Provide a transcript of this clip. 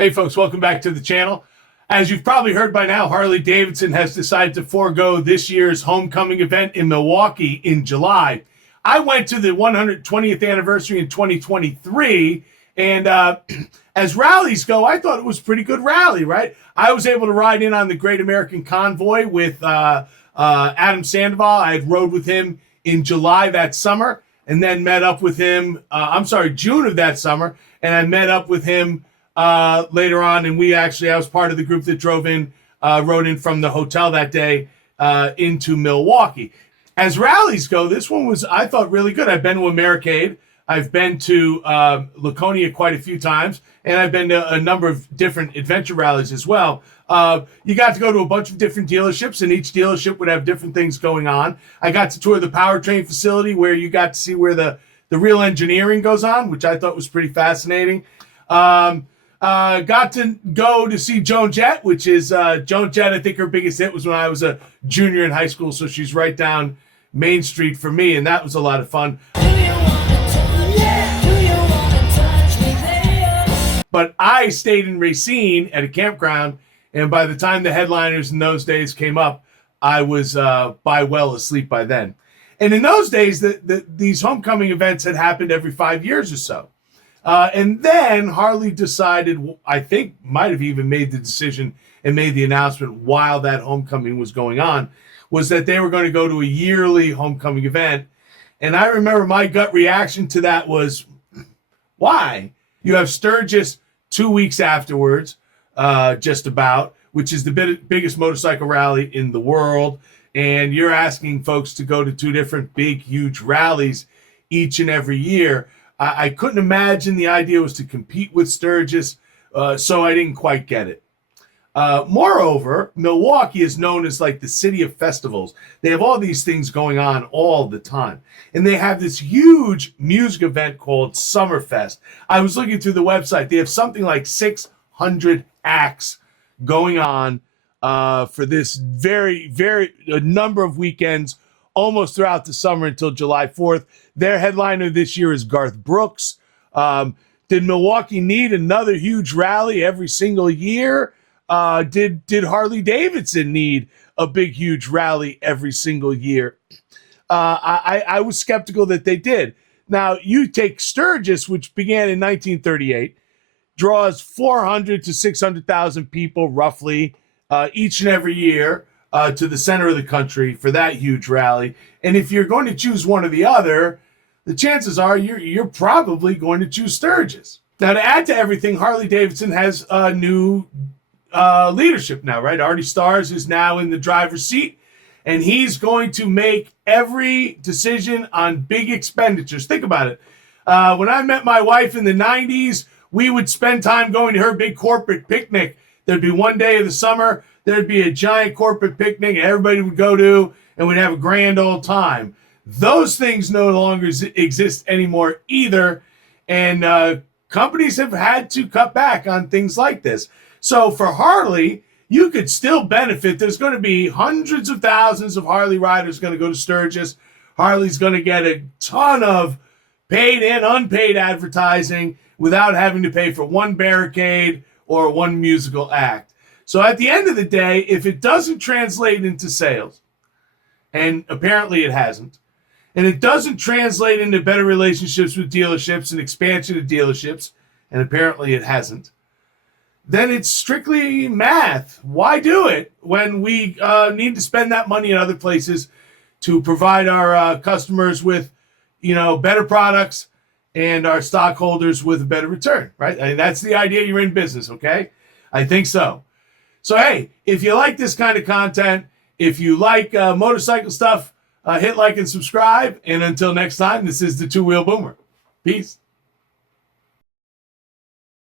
Hey folks, welcome back to the channel. As you've probably heard by now, Harley-Davidson has decided to forego this year's homecoming event in Milwaukee in July. I went to the 120th anniversary in 2023, and as rallies go, I thought it was a pretty good rally, right? I was able to ride in on the Great American Convoy with Adam Sandoval. I had rode with him in July that summer, and then met up with him, June of that summer, and I met up with him later on, and I was part of the group that rode in from the hotel that day into Milwaukee. As rallies go, this one was, I thought, really good. I've been to Americade. I've been to Laconia quite a few times, and I've been to a number of different adventure rallies as well. You got to go to a bunch of different dealerships, and each dealership would have different things going on. I got to tour the powertrain facility where you got to see where the real engineering goes on, which I thought was pretty fascinating. Got to go to see Joan Jett, which is Joan Jett. I think her biggest hit was when I was a junior in high school, so she's right down Main Street for me, and that was a lot of fun. But I stayed in Racine at a campground, and by the time the headliners in those days came up, I was well asleep by then. And in those days, these homecoming events had happened every 5 years or so. And then Harley decided, I think might have even made the decision and made the announcement while that homecoming was going on, was that they were going to go to a yearly homecoming event. And I remember my gut reaction to that was, why? You have Sturgis 2 weeks afterwards, just about, which is the biggest motorcycle rally in the world. And you're asking folks to go to two different big, huge rallies each and every year. I couldn't imagine the idea was to compete with Sturgis, so I didn't quite get it. Moreover, Milwaukee is known as like the city of festivals. They have all these things going on all the time. And they have this huge music event called Summerfest. I was looking through the website. They have something like 600 acts going on for this a number of weekends, almost throughout the summer until July 4th. Their headliner this year is Garth Brooks. Did Milwaukee need another huge rally every single year? Did Harley-Davidson need a big, huge rally every single year? I was skeptical that they did. Now, you take Sturgis, which began in 1938, draws 400 to 600,000 people roughly each and every year to the center of the country for that huge rally. And if you're going to choose one or the other, the chances are you're probably going to choose Sturgis. Now, to add to everything, Harley-Davidson has a new leadership now, right? Artie Starrs is now in the driver's seat, and he's going to make every decision on big expenditures. Think about it. When I met my wife in the 90s, we would spend time going to her big corporate picnic. There'd be one day of the summer, there'd be a giant corporate picnic everybody would go to, and we'd have a grand old time. Those things no longer exist anymore either, and companies have had to cut back on things like this. So for Harley, you could still benefit. There's going to be hundreds of thousands of Harley riders going to go to Sturgis. Harley's going to get a ton of paid and unpaid advertising without having to pay for one barricade or one musical act. So at the end of the day, if it doesn't translate into sales, and apparently it hasn't, and it doesn't translate into better relationships with dealerships and expansion of dealerships, and apparently it hasn't, then it's strictly math. Why do it when we need to spend that money in other places to provide our customers with, better products and our stockholders with a better return, right? I mean, that's the idea. You're in business, okay? I think so. So, hey, if you like this kind of content, if you like motorcycle stuff, hit like and subscribe. And until next time, this is the Two Wheel Boomer. Peace.